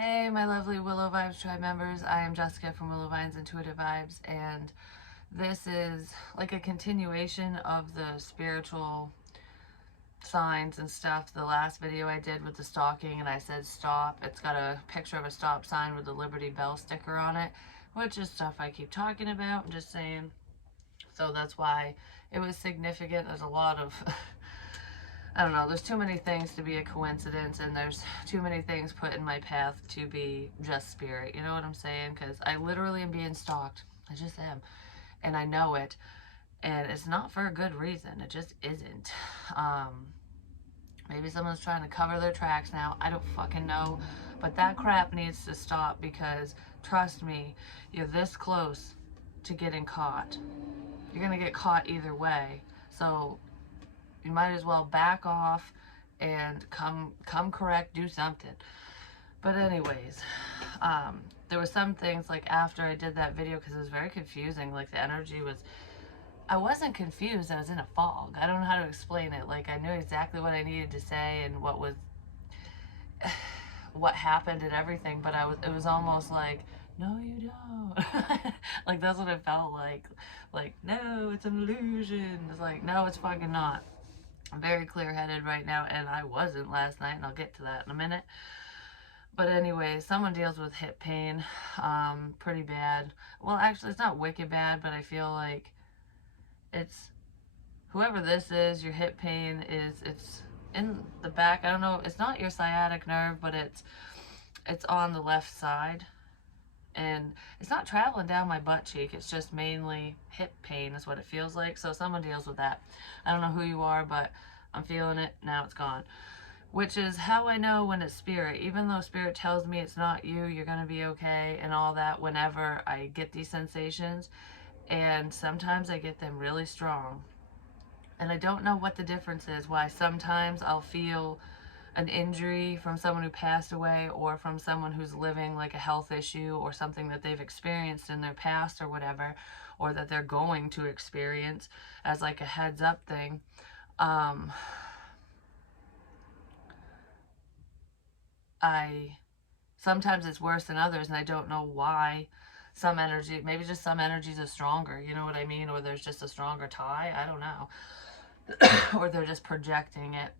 Hey, my lovely Willow Vibes Tribe members. I am Jessica from Willow Vines Intuitive Vibes, and this is like a continuation of the spiritual signs and stuff. The last video I did with the stalking, and I said stop. It's got a picture of a stop sign with the Liberty Bell sticker on it, which is stuff I keep talking about. I'm just saying. So that's why it was significant. There's a lot of I don't know, there's too many things to be a coincidence, and there's too many things put in my path to be just spirit. You know what I'm saying? Because I literally am being stalked. I just am. And I know it. And it's not for a good reason. It just isn't. Maybe someone's trying to cover their tracks now. I don't fucking know. But that crap needs to stop, because trust me, you're this close to getting caught. You're going to get caught either way. So you might as well back off and come correct, do something. But anyways, there were some things like after I did that video, because it was very confusing, like the energy was, I wasn't confused, I was in a fog. I don't know how to explain it. Like, I knew exactly what I needed to say and what was what happened and everything, but it was almost like, no you don't. Like, that's what it felt like. Like, no, it's an illusion. It's like, no, it's fucking not. I'm very clear-headed right now, and I wasn't last night, and I'll get to that in a minute. But anyway, someone deals with hip pain, pretty bad. Well, actually, it's not wicked bad, but I feel like it's, whoever this is, your hip pain it's in the back. I don't know, it's not your sciatic nerve, but it's on the left side. And it's not traveling down my butt cheek, it's just mainly hip pain is what it feels like. So someone deals with that. I don't know who you are, but I'm feeling it. Now it's gone. Which is how I know when it's spirit. Even though spirit tells me it's not you, you're going to be okay and all that, whenever I get these sensations. And sometimes I get them really strong. And I don't know what the difference is, why sometimes I'll feel an injury from someone who passed away, or from someone who's living like a health issue or something that they've experienced in their past or whatever, or that they're going to experience, as like a heads up thing. Sometimes it's worse than others, and I don't know why. Some energy, maybe just some energies are stronger, you know what I mean? Or there's just a stronger tie, I don't know. Or they're just projecting it.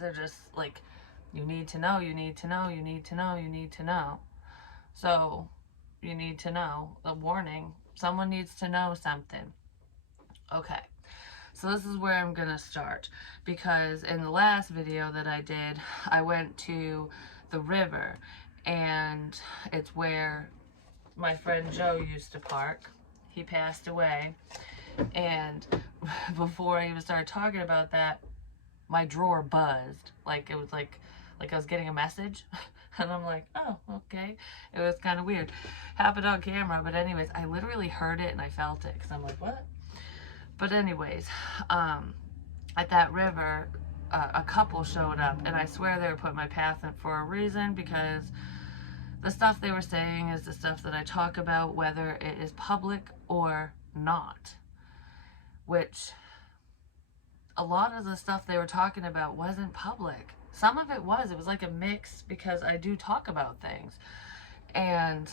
They're just like, you need to know, you need to know, you need to know, you need to know. So you need to know. A warning. Someone needs to know something. Okay. So this is where I'm going to start. Because in the last video that I did, I went to the river. And it's where my friend Joe used to park. He passed away. And before I even started talking about that, my drawer buzzed. Like, it was like I was getting a message. And I'm like, oh, okay. It was kind of weird. Happened on camera, but anyways, I literally heard it and I felt it, because I'm like, what? But anyways, at that river, a couple showed up, and I swear they were putting my path in for a reason, because the stuff they were saying is the stuff that I talk about, whether it is public or not. Which, a lot of the stuff they were talking about wasn't public. Some of it was like a mix, because I do talk about things. And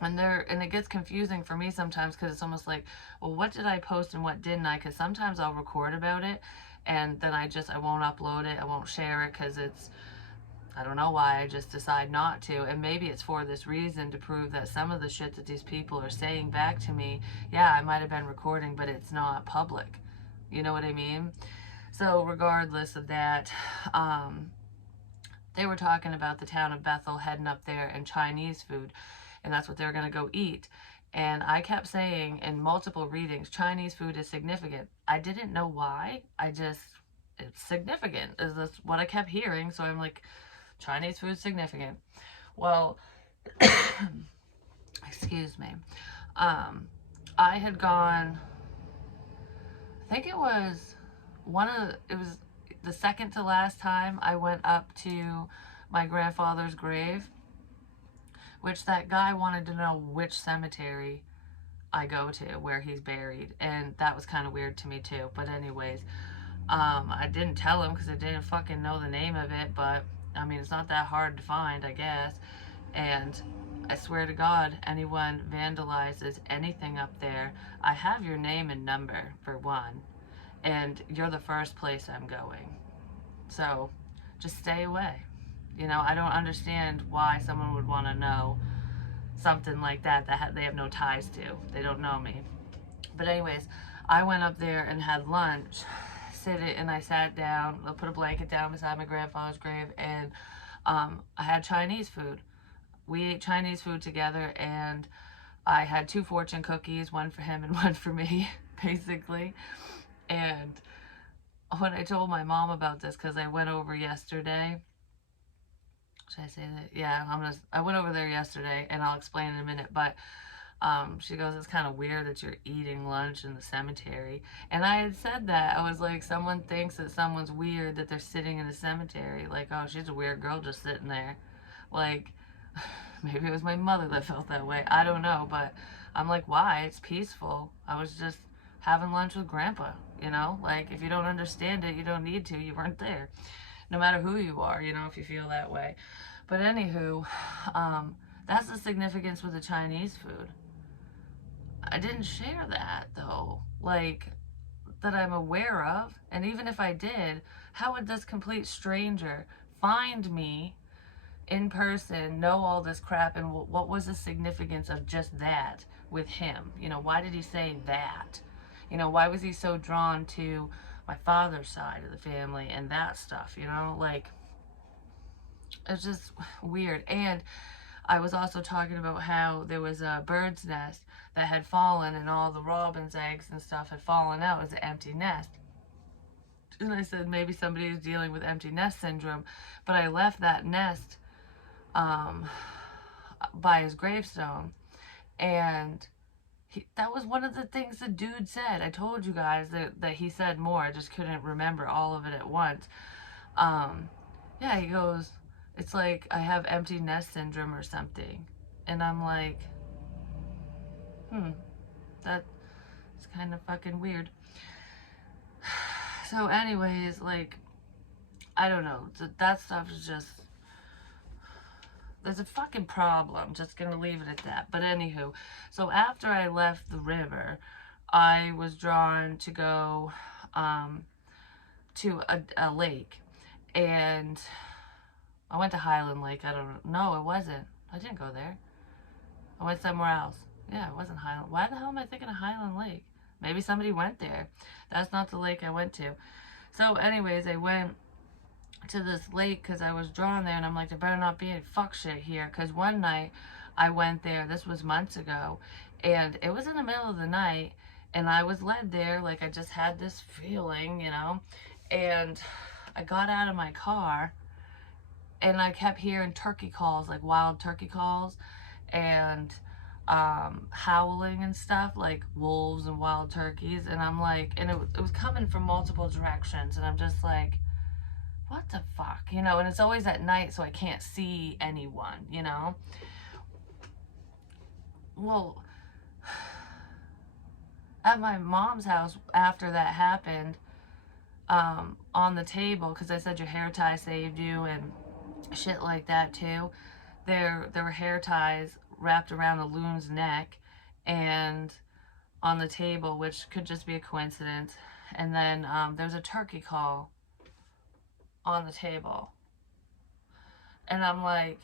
it gets confusing for me sometimes, because it's almost like, well, what did I post and what didn't I? Because sometimes I'll record about it, and then I won't upload it, I won't share it, because I don't know why, I just decide not to. And maybe it's for this reason, to prove that some of the shit that these people are saying back to me, yeah, I might have been recording, but it's not public. You know what I mean? So regardless of that, they were talking about the town of Bethel, heading up there, and Chinese food, and that's what they were going to go eat. And I kept saying in multiple readings, Chinese food is significant. I didn't know why. It's significant. Is this what I kept hearing? So I'm like, Chinese food is significant. Well, excuse me. I had gone, I think it was the second to last time I went up to my grandfather's grave, which that guy wanted to know which cemetery I go to, where he's buried, and that was kind of weird to me too. But anyways, I didn't tell him, because I didn't fucking know the name of it, but I mean, it's not that hard to find, I guess. And I swear to God, anyone vandalizes anything up there, I have your name and number, for one, and you're the first place I'm going. So just stay away. You know, I don't understand why someone would want to know something like that they have no ties to. They don't know me. But anyways, I went up there and had lunch. And I sat down. I put a blanket down beside my grandfather's grave, and I had Chinese food. We ate Chinese food together, and I had 2 fortune cookies, one for him and one for me, basically. And when I told my mom about this, because I went over yesterday, should I say that? Yeah, I went over there yesterday, and I'll explain in a minute, but she goes, it's kind of weird that you're eating lunch in the cemetery. And I had said that. I was like, someone thinks that someone's weird that they're sitting in a cemetery. Like, oh, she's a weird girl just sitting there. Like, maybe it was my mother that felt that way. I don't know. But I'm like, why? It's peaceful. I was just having lunch with Grandpa, you know? Like, if you don't understand it, you don't need to. You weren't there. No matter who you are, you know, if you feel that way. But anywho, that's the significance with the Chinese food. I didn't share that though, like, that I'm aware of. And even if I did, how would this complete stranger find me in person, know all this crap, and what was the significance of just that with him? You know, why did he say that? You know, why was he so drawn to my father's side of the family and that stuff, you know? Like, it's just weird. And I was also talking about how there was a bird's nest that had fallen, and all the robin's eggs and stuff had fallen out. It was an empty nest. And I said maybe somebody is dealing with empty nest syndrome. But I left that nest by his gravestone. And that was one of the things the dude said. I told you guys that he said more. I just couldn't remember all of it at once. Yeah, he goes, it's like I have empty nest syndrome or something. And I'm like, that's kind of fucking weird. So anyways, like, I don't know. That stuff is just, there's a fucking problem. Just gonna leave it at that. But anywho, so after I left the river, I was drawn to go to a lake. And I went to Highland Lake. I don't know. No, it wasn't. I didn't go there. I went somewhere else. Yeah, it wasn't Highland. Why the hell am I thinking of Highland Lake? Maybe somebody went there. That's not the lake I went to. So anyways, I went to this lake because I was drawn there, and I'm like, there better not be any fuck shit here. Because one night I went there, this was months ago, and it was in the middle of the night, and I was led there. Like, I just had this feeling, you know, and I got out of my car, and I kept hearing turkey calls, like wild turkey calls, and howling and stuff, like wolves and wild turkeys. And I'm like, and it was coming from multiple directions, and I'm just like, what the fuck, you know? And it's always at night, so I can't see anyone, you know? Well, at my mom's house, after that happened, on the table, because I said your hair tie saved you and shit like that too, there were hair ties wrapped around a loon's neck and on the table, which could just be a coincidence. And then there's a turkey call on the table. And I'm like,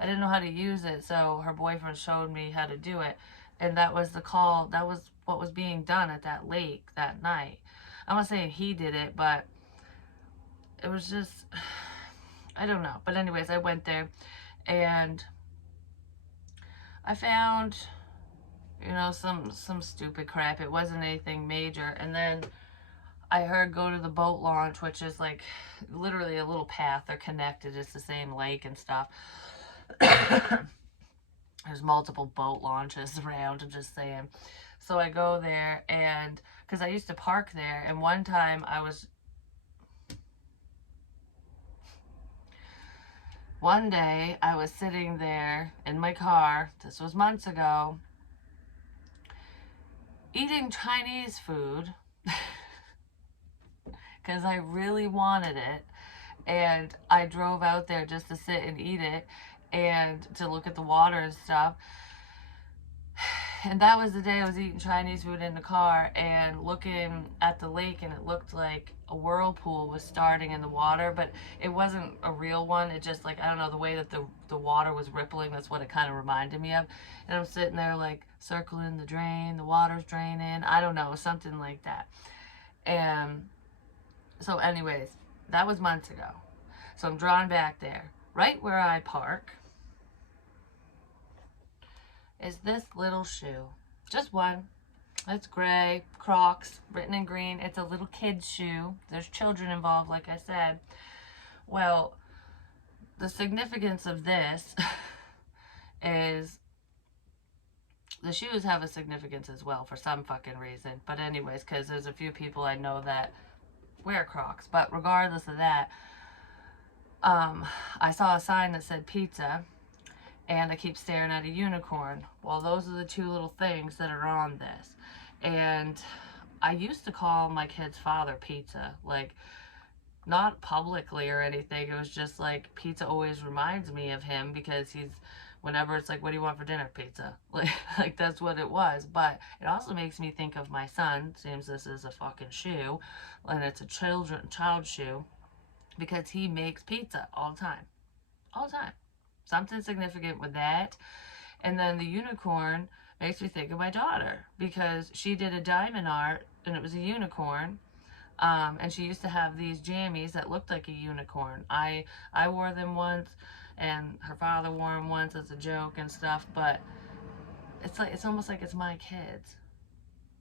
I didn't know how to use it, so her boyfriend showed me how to do it. And that was the call, that was what was being done at that lake that night. I'm not saying he did it, but it was just, I don't know. But anyways, I went there, and I found, you know, some stupid crap. It wasn't anything major. And then I heard go to the boat launch, which is like literally a little path. They're connected. It's the same lake and stuff. There's multiple boat launches around, I'm just saying. So I go there, and because I used to park there, and one time one day I was sitting there in my car, this was months ago, eating Chinese food because I really wanted it. And I drove out there just to sit and eat it and to look at the water and stuff. And that was the day I was eating Chinese food in the car and looking at the lake, and it looked like a whirlpool was starting in the water, but it wasn't a real one. It just, like, I don't know, the way that the water was rippling, that's what it kind of reminded me of. And I'm sitting there like circling the drain, the water's draining, I don't know, something like that. And so anyways, that was months ago. So I'm drawn back there. Right where I park is this little shoe. Just one. It's gray, Crocs, written in green. It's a little kid's shoe. There's children involved, like I said. Well, the significance of this is the shoes have a significance as well for some fucking reason. But anyways, because there's a few people I know that wear Crocs. But regardless of that, I saw a sign that said pizza, and I keep staring at a unicorn. Well, those are the two little things that are on this. And I used to call my kid's father Pizza, like, not publicly or anything. It was just like, pizza always reminds me of him, because he's, whenever it's like, what do you want for dinner? Pizza. Like that's what it was. But it also makes me think of my son. Seems this is a fucking shoe, and it's a child shoe, because he makes pizza all the time. All the time. Something significant with that. And then the unicorn makes me think of my daughter, because she did a diamond art and it was a unicorn. And she used to have these jammies that looked like a unicorn. I wore them once, and her father wore them once as a joke and stuff. But it's like, it's almost like it's my kids.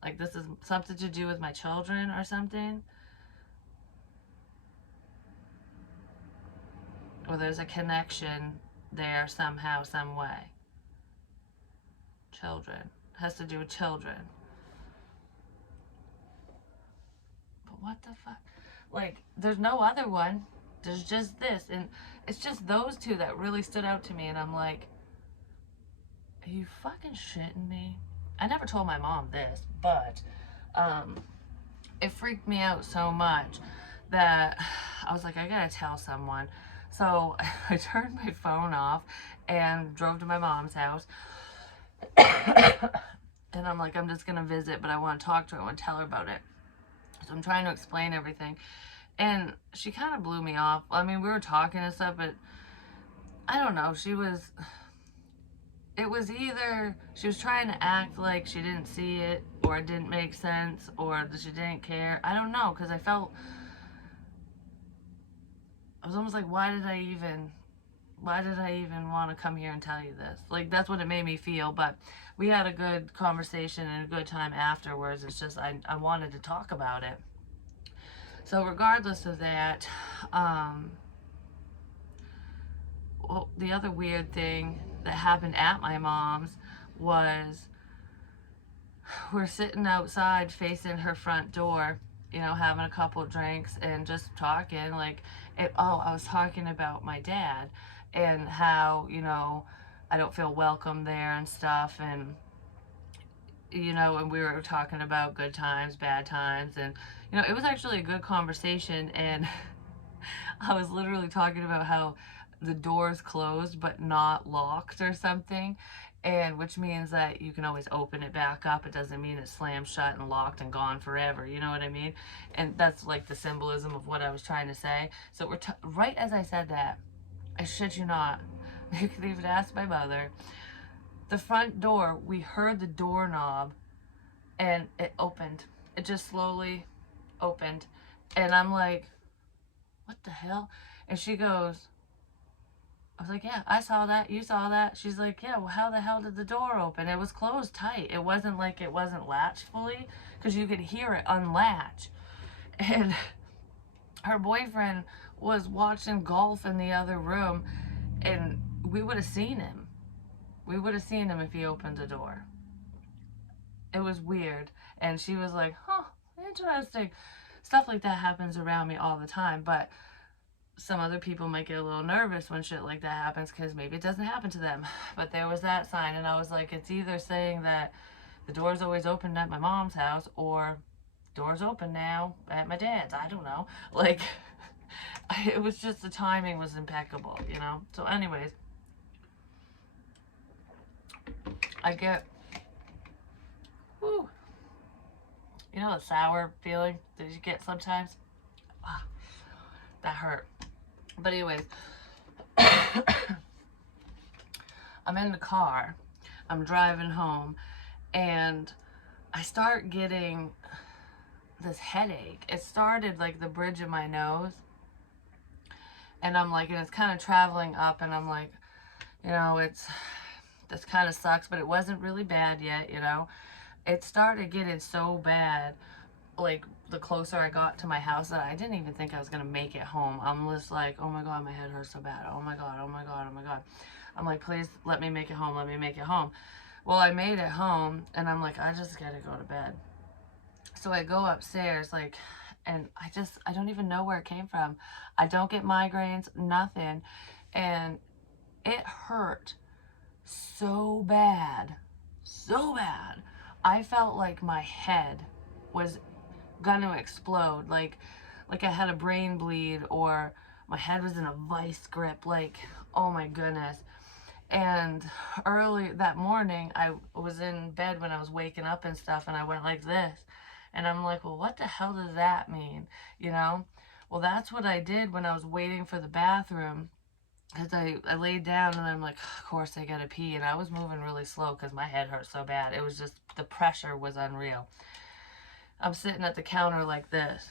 Like this is something to do with my children or something. Or there's a connection there somehow, some way. Children. Has to do with children. But what the fuck? Like, there's no other one. There's just this. And it's just those two that really stood out to me. And I'm like, are you fucking shitting me? I never told my mom this, but it freaked me out so much that I was like, I gotta tell someone. So I turned my phone off and drove to my mom's house. And I'm like, I'm just gonna visit, but I want to talk to her. I want to tell her about it. So I'm trying to explain everything. And she kind of blew me off. I mean, we were talking and stuff, but I don't know. It was either she was trying to act like she didn't see it, or it didn't make sense, or that she didn't care. I don't know, because I was almost like, why did I even want to come here and tell you this? Like, that's what it made me feel. But we had a good conversation and a good time afterwards. It's just, I wanted to talk about it. So regardless of that, well, the other weird thing that happened at my mom's was, we're sitting outside facing her front door, you know, having a couple drinks and just talking. Like, I was talking about my dad and how, you know, I don't feel welcome there and stuff. And, you know, and we were talking about good times, bad times. And, you know, it was actually a good conversation. And I was literally talking about how the door's closed but not locked or something, and which means that you can always open it back up. It doesn't mean it's slammed shut and locked and gone forever, you know what I mean? And that's like the symbolism of what I was trying to say. So right as I said that, I shit you not, you could even ask my mother, the front door, we heard the doorknob and it opened. It just slowly opened. And I'm like, what the hell? And she goes, I was like, yeah, I saw that. You saw that. She's like, yeah, well, how the hell did the door open? It was closed tight. It wasn't like it wasn't latched fully, because you could hear it unlatch. And her boyfriend was watching golf in the other room, and we would have seen him. We would have seen him if he opened the door. It was weird. And she was like, huh, interesting. Stuff like that happens around me all the time, but some other people might get a little nervous when shit like that happens, because maybe it doesn't happen to them. But there was that sign, and I was like, it's either saying that the door's always open at my mom's house, or door's open now at my dad's. I don't know. Like, It was just the timing was impeccable, you know? So anyways, I get, whew, you know the sour feeling that you get sometimes? Ah, that hurt. But anyways, I'm in the car, I'm driving home, and I start getting this headache. It started like the bridge of my nose, and I'm like, and it's kind of traveling up, and I'm like, you know, this kind of sucks, but it wasn't really bad yet, you know. It started getting so bad, like the closer I got to my house, that I didn't even think I was gonna make it home. I'm just like, oh my god, my head hurts so bad. Oh my god, oh my god, oh my god. I'm like, please let me make it home. Let me make it home. Well, I made it home, and I'm like, I just gotta go to bed. So I go upstairs, like, and I don't even know where it came from. I don't get migraines, nothing. And it hurt so bad, so bad. I felt like my head was gonna explode, like I had a brain bleed, or my head was in a vice grip, like, oh my goodness. And early that morning, I was in bed when I was waking up and stuff, and I went like this. And I'm like, well, what the hell does that mean? You know? Well, that's what I did when I was waiting for the bathroom. Because I laid down, and I'm like, of course I gotta pee. And I was moving really slow because my head hurt so bad. It was just, the pressure was unreal. I'm sitting at the counter like this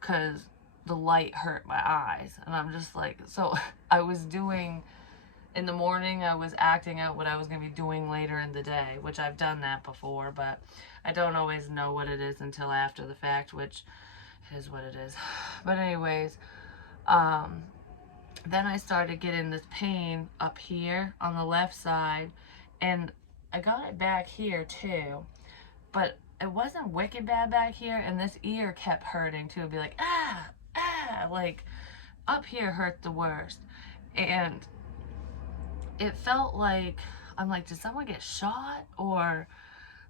because the light hurt my eyes. And I'm just like, so I was doing, in the morning, I was acting out what I was going to be doing later in the day, which I've done that before, but I don't always know what it is until after the fact, which is what it is. But anyways, then I started getting this pain up here on the left side, and I got it back here too, but it wasn't wicked bad back here, and this ear kept hurting too. It'd be like, ah, ah, like up here hurt the worst. And it felt like, I'm like, did someone get shot? Or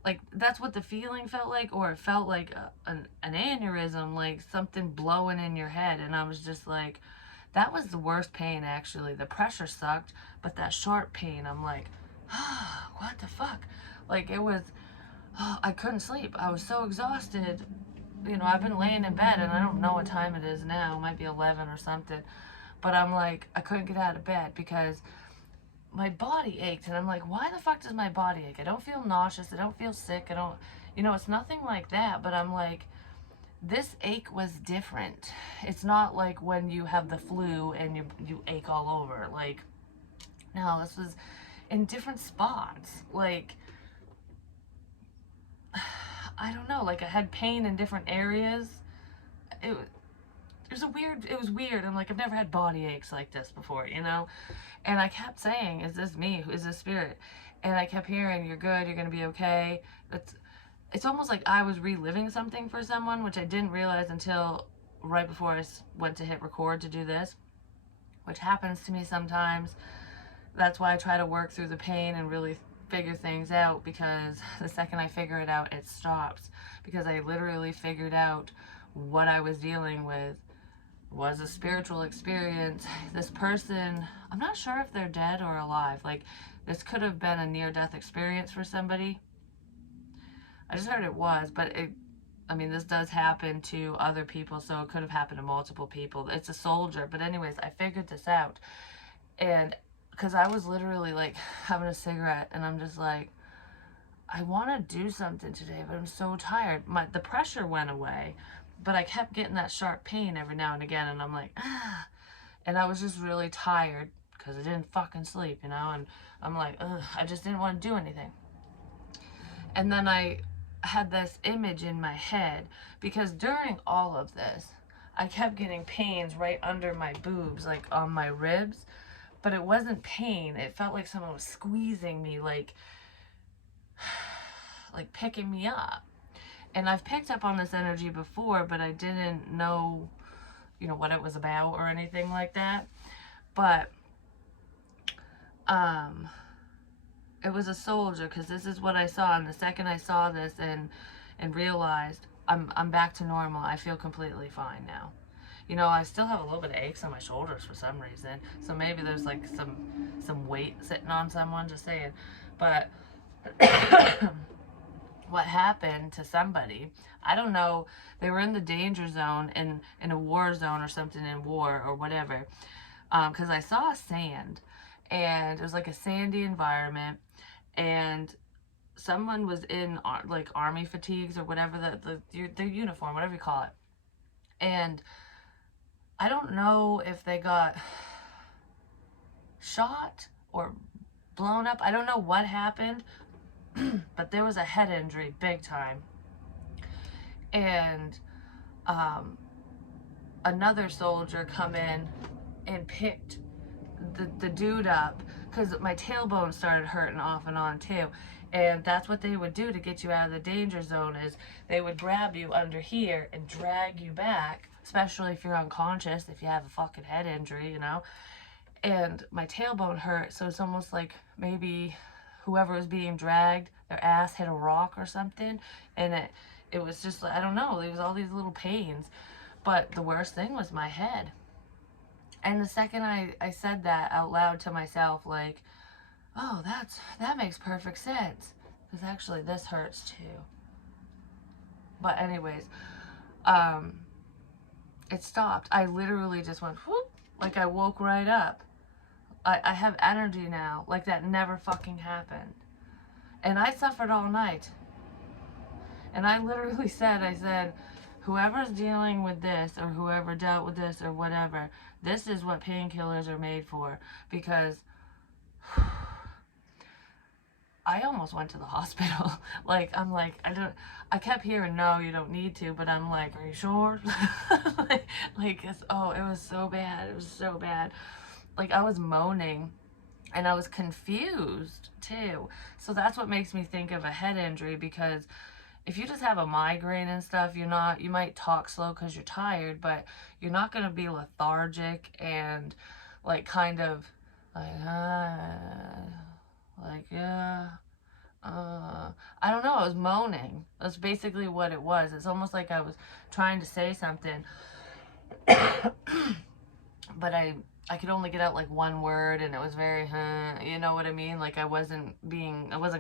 like, that's what the feeling felt like, or it felt like an aneurysm, like something blowing in your head. And I was just like, that was the worst pain, actually. The pressure sucked, but that sharp pain, I'm like, oh, what the fuck? Like, it was, oh, I couldn't sleep. I was so exhausted. You know, I've been laying in bed, and I don't know what time it is now. It might be 11 or something. But I'm like, I couldn't get out of bed because my body ached. And I'm like, why the fuck does my body ache? I don't feel nauseous. I don't feel sick. I don't, you know, it's nothing like that. But I'm like, this ache was different. It's not like when you have the flu and you ache all over. Like, no, this was in different spots. Like, I don't know, like I had pain in different areas. It was weird. I'm like, I've never had body aches like this before, you know? And I kept saying, is this me? Is this spirit? And I kept hearing, you're good, you're gonna be okay. It's almost like I was reliving something for someone, which I didn't realize until right before I went to hit record to do this, which happens to me sometimes. That's why I try to work through the pain and really figure things out, because the second I figure it out, it stops. Because I literally figured out what I was dealing with was a spiritual experience. This person, I'm not sure if they're dead or alive. Like, this could have been a near-death experience for somebody. I just heard it was, but I mean, this does happen to other people, so it could have happened to multiple people. It's a soldier. But anyways, I figured this out. And because I was literally like having a cigarette, and I'm just like, I want to do something today, but I'm so tired. The pressure went away, but I kept getting that sharp pain every now and again, and I'm like, ah. And I was just really tired because I didn't fucking sleep, you know? And I'm like, ugh, I just didn't want to do anything. And then I had this image in my head, because during all of this, I kept getting pains right under my boobs, like on my ribs. But it wasn't pain. It felt like someone was squeezing me, like picking me up. And I've picked up on this energy before, but I didn't know, you know, what it was about or anything like that. But it was a soldier, because this is what I saw. And the second I saw this and realized I'm back to normal, I feel completely fine now. You know, I still have a little bit of aches on my shoulders for some reason. So maybe there's like some weight sitting on someone, just saying. But what happened to somebody, I don't know, they were in the danger zone, in a war zone or something, in war or whatever. Because I saw sand, and it was like a sandy environment, and someone was in like army fatigues or whatever, their uniform, whatever you call it. And I don't know if they got shot or blown up. I don't know what happened, but there was a head injury, big time. And another soldier come in and picked the dude up, because my tailbone started hurting off and on too. And that's what they would do to get you out of the danger zone, is they would grab you under here and drag you back, especially if you're unconscious, if you have a fucking head injury, you know. And my tailbone hurt, so it's almost like maybe whoever was being dragged, their ass hit a rock or something, and it was just, I don't know, there was all these little pains. But the worst thing was my head. And the second I said that out loud to myself, like, oh, that makes perfect sense, because actually this hurts too. But anyways, it stopped. I literally just went whoop, like I woke right up. I have energy now, like that never fucking happened. And I suffered all night. And I literally said, I said, whoever's dealing with this, or whoever dealt with this, or whatever, this is what painkillers are made for. Because I almost went to the hospital. Like, I'm like, I kept hearing, no, you don't need to, but I'm like, are you sure? It was so bad. It was so bad. Like, I was moaning, and I was confused too. So that's what makes me think of a head injury, because if you just have a migraine and stuff, you might talk slow because you're tired, but you're not going to be lethargic and like kind of like, I don't know, I was moaning. That's basically what it was. It's almost like I was trying to say something, but I could only get out like one word, and it was very, you know what I mean? Like I wasn't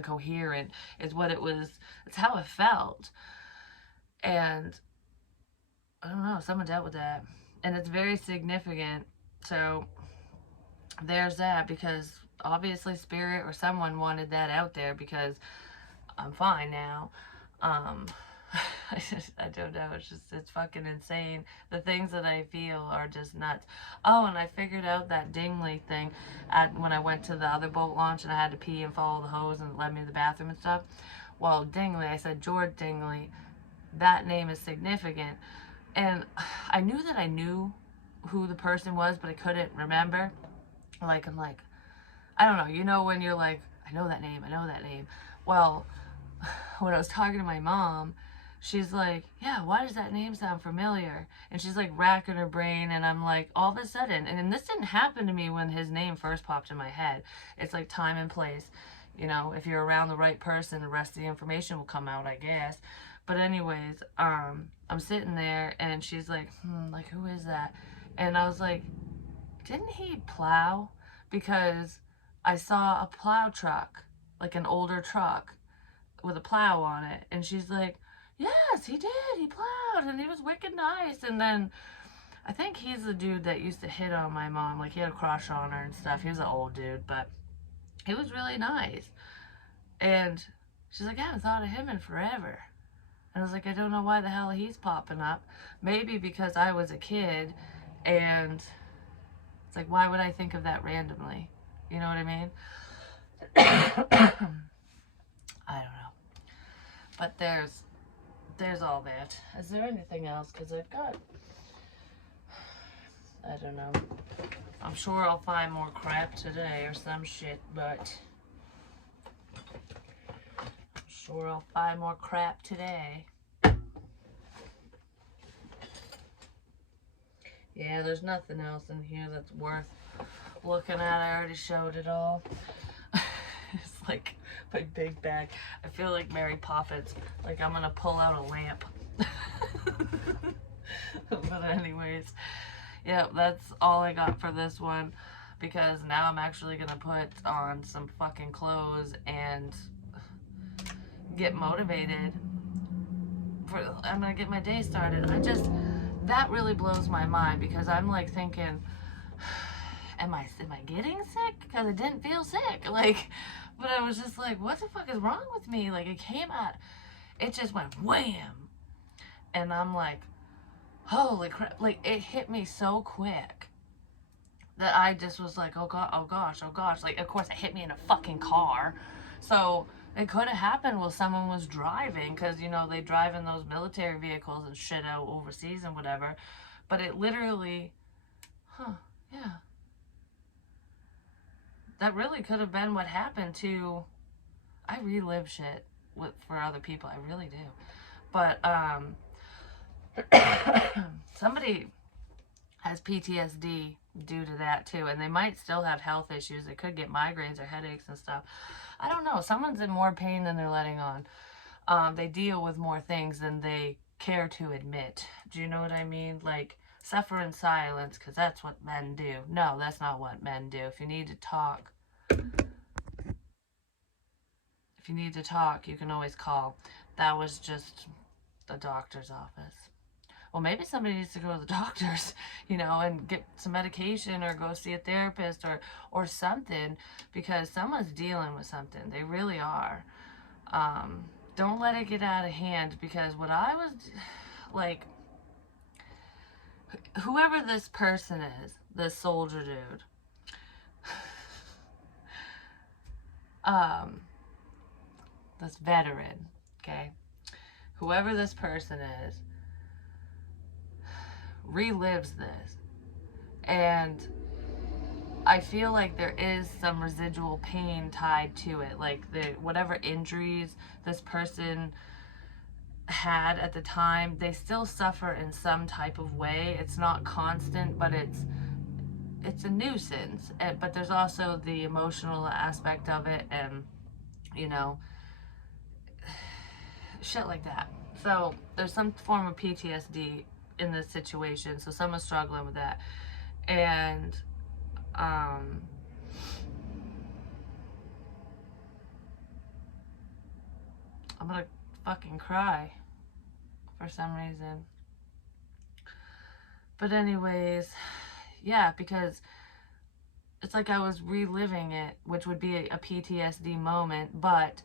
coherent, is what it was. It's how it felt. And I don't know, someone dealt with that. And it's very significant. So there's that, because obviously spirit or someone wanted that out there, because I'm fine now. I don't know, it's fucking insane. The things that I feel are just nuts. Oh, and I figured out that Dingley thing when I went to the other boat launch and I had to pee and follow the hose and it led me to the bathroom and stuff. Well, Dingley, I said George Dingley, that name is significant. And I knew that I knew who the person was, but I couldn't remember. Like, I'm like, I don't know, you know when you're like, I know that name. Well, when I was talking to my mom, she's like, yeah, why does that name sound familiar? And she's like racking her brain, and I'm like, all of a sudden, and this didn't happen to me when his name first popped in my head. It's like time and place. You know, if you're around the right person, the rest of the information will come out, I guess. But anyways, I'm sitting there, and she's like, like, who is that? And I was like, didn't he plow? Because I saw a plow truck, like an older truck with a plow on it. And she's like, yes, he did. He plowed, and he was wicked nice. And then I think he's the dude that used to hit on my mom. Like, he had a crush on her and stuff. He was an old dude, but he was really nice. And she's like, I haven't thought of him in forever. And I was like, I don't know why the hell he's popping up. Maybe because I was a kid, and it's like, why would I think of that randomly? You know what I mean? I don't know. But there's all that. Is there anything else? Because I've got, I don't know. I'm sure I'll find more crap today or some shit, but I'm sure I'll find more crap today. Yeah, there's nothing else in here that's worth looking at. I already showed it all. It's like my big bag. I feel like Mary Poppins. Like I'm gonna pull out a lamp. But anyways, yeah, that's all I got for this one, because now I'm actually gonna put on some fucking clothes and get motivated. I'm gonna get my day started. That really blows my mind, because I'm like thinking, am I getting sick? Because I didn't feel sick. Like, but I was just like, what the fuck is wrong with me? Like, it just went wham. And I'm like, holy crap. Like, it hit me so quick that I just was like, oh god, oh gosh, oh gosh. Like, of course, it hit me in a fucking car. So it could have happened while someone was driving, because, you know, they drive in those military vehicles and shit out overseas and whatever. But it literally, yeah. That really could have been what happened to. I relive shit for other people. I really do. But somebody has PTSD due to that too, and they might still have health issues. They could get migraines or headaches and stuff. I don't know. Someone's in more pain than they're letting on. They deal with more things than they care to admit. Do you know what I mean? Like, suffer in silence, because that's what men do. No, that's not what men do. If you need to talk, you can always call. That was just the doctor's office. Well, maybe somebody needs to go to the doctor's, you know, and get some medication, or go see a therapist, or something, because someone's dealing with something. They really are. Don't let it get out of hand, because what I was like, whoever this person is, this soldier dude, this veteran, okay, whoever this person is, relives this, and I feel like there is some residual pain tied to it. Like, whatever injuries this person had at the time, they still suffer in some type of way. It's not constant, but it's a nuisance. But there's also the emotional aspect of it, and, you know, shit like that. So there's some form of PTSD in this situation. So someone's struggling with that, and I'm gonna fucking cry for some reason. But anyways, yeah, because it's like I was reliving it, which would be a PTSD moment. But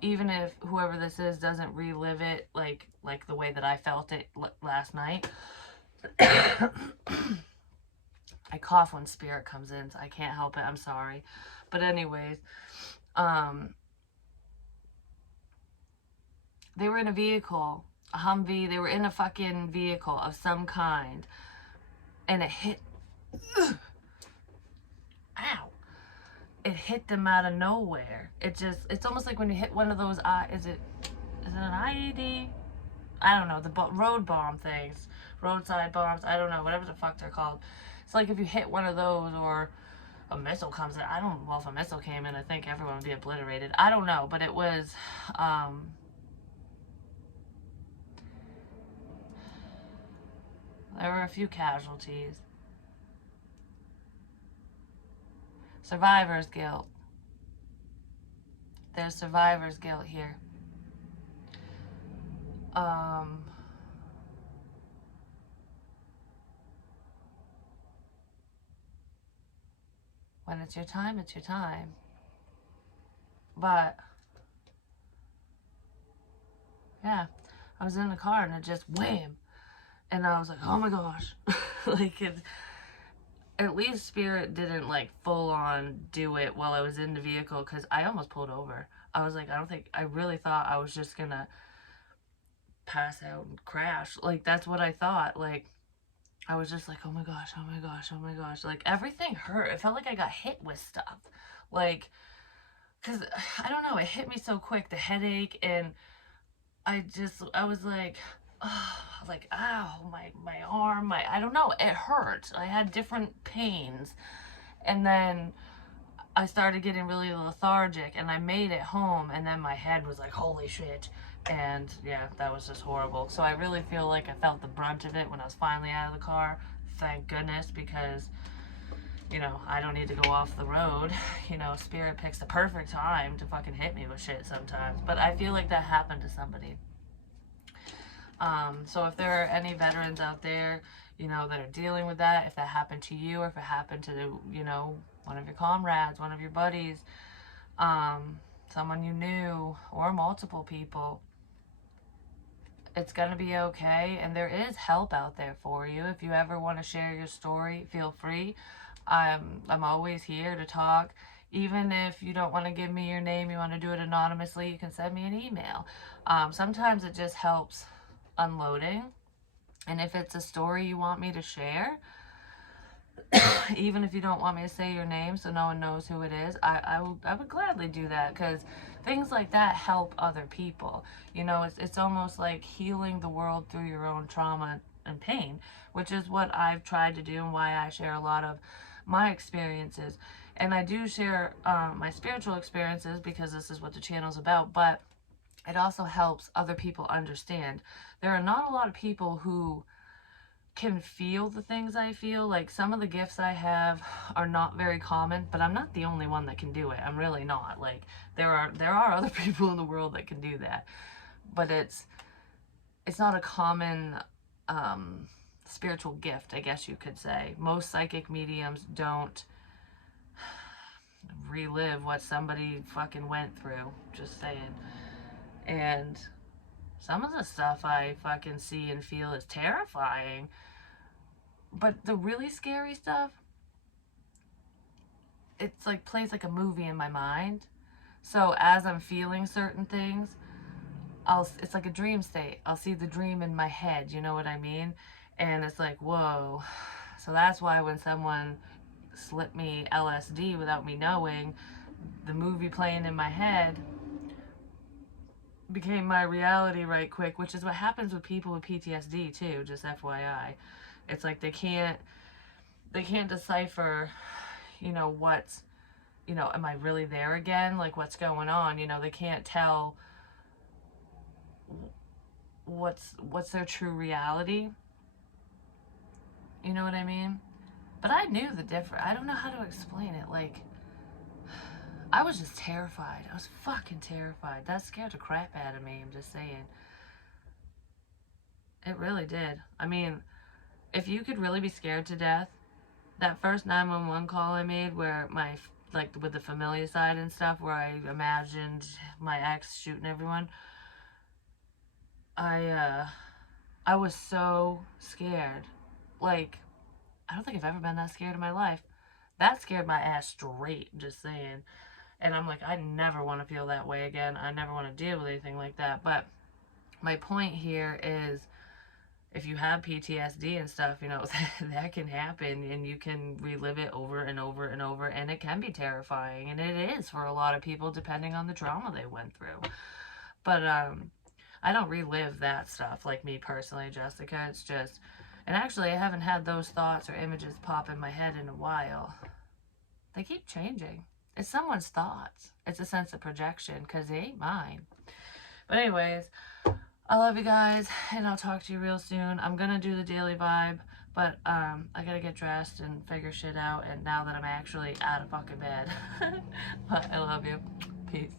even if whoever this is doesn't relive it like the way that I felt it last night, I cough when spirit comes in, so I can't help it. I'm sorry. But anyways, they were in a vehicle, a Humvee. They were in a fucking vehicle of some kind, and it hit. Ow! It hit them out of nowhere. It's almost like when you hit one of those, is it an IED? I don't know, the road bomb things, roadside bombs, I don't know, whatever the fuck they're called. It's like if you hit one of those, or a missile comes in. I don't know, well, if a missile came in, I think everyone would be obliterated. I don't know, but it was, there were a few casualties. Survivor's guilt. There's survivor's guilt here. When it's your time, it's your time. But, yeah, I was in the car, and it just wham. And I was like, oh my gosh. Like, at least Spirit didn't, like, full on do it while I was in the vehicle, because I almost pulled over. I was like, I really thought I was just gonna pass out and crash. Like, that's what I thought. Like, I was just like, oh my gosh, oh my gosh, oh my gosh. Like, everything hurt. It felt like I got hit with stuff. Like, because, I don't know, it hit me so quick, the headache, and I was like, oh, like, ow, my arm, I don't know, it hurt. I had different pains. And then I started getting really lethargic, and I made it home, and then my head was like, holy shit. And yeah, that was just horrible. So I really feel like I felt the brunt of it when I was finally out of the car. Thank goodness, because you know, I don't need to go off the road. You know, Spirit picks the perfect time to fucking hit me with shit sometimes. But I feel like that happened to somebody. So if there are any veterans out there, you know, that are dealing with that, if that happened to you, or if it happened to, you know, one of your comrades, one of your buddies, someone you knew, or multiple people, it's gonna be okay, and there is help out there for you. If you ever want to share your story, feel free. I'm always here to talk. Even if you don't want to give me your name, you want to do it anonymously, you can send me an email. Sometimes it just helps unloading. And if it's a story you want me to share, even if you don't want me to say your name so no one knows who it is, I would gladly do that, because things like that help other people. You know, it's almost like healing the world through your own trauma and pain, which is what I've tried to do, and why I share a lot of my experiences. And I do share my spiritual experiences because this is what the channel's about, but it also helps other people understand. There are not a lot of people who can feel the things I feel. Like, some of the gifts I have are not very common, but I'm not the only one that can do it. I'm really not. Like, there are other people in the world that can do that, but it's not a common spiritual gift, I guess you could say. Most psychic mediums don't relive what somebody fucking went through, just saying. And some of the stuff I fucking see and feel is terrifying. But the really scary stuff, it's like plays like a movie in my mind. So as I'm feeling certain things, it's like a dream state. I'll see the dream in my head, you know what I mean? And it's like, whoa. So that's why when someone slipped me LSD without me knowing, the movie playing in my head became my reality right quick, which is what happens with people with PTSD too, just FYI. It's like they can't decipher, you know, what's, you know, am I really there again? Like, what's going on? You know, they can't tell what's their true reality. You know what I mean? But I knew the difference. I don't know how to explain it. Like, I was just terrified. I was fucking terrified. That scared the crap out of me. I'm just saying. It really did. I mean, if you could really be scared to death, that first 911 call I made, where like with the familiar side and stuff, where I imagined my ex shooting everyone, I was so scared. Like, I don't think I've ever been that scared in my life. That scared my ass straight, just saying. And I'm like, I never want to feel that way again. I never want to deal with anything like that. But my point here is, if you have PTSD and stuff, you know, that can happen, and you can relive it over and over and over, and it can be terrifying, and it is for a lot of people, depending on the trauma they went through. But I don't relive that stuff, like me personally, Jessica. It's just, and actually I haven't had those thoughts or images pop in my head in a while. They keep changing. It's someone's thoughts. It's a sense of projection, because they ain't mine. But anyways, I love you guys, and I'll talk to you real soon. I'm gonna do the daily vibe, but I gotta get dressed and figure shit out, and now that I'm actually out of fucking bed. But I love you. Peace.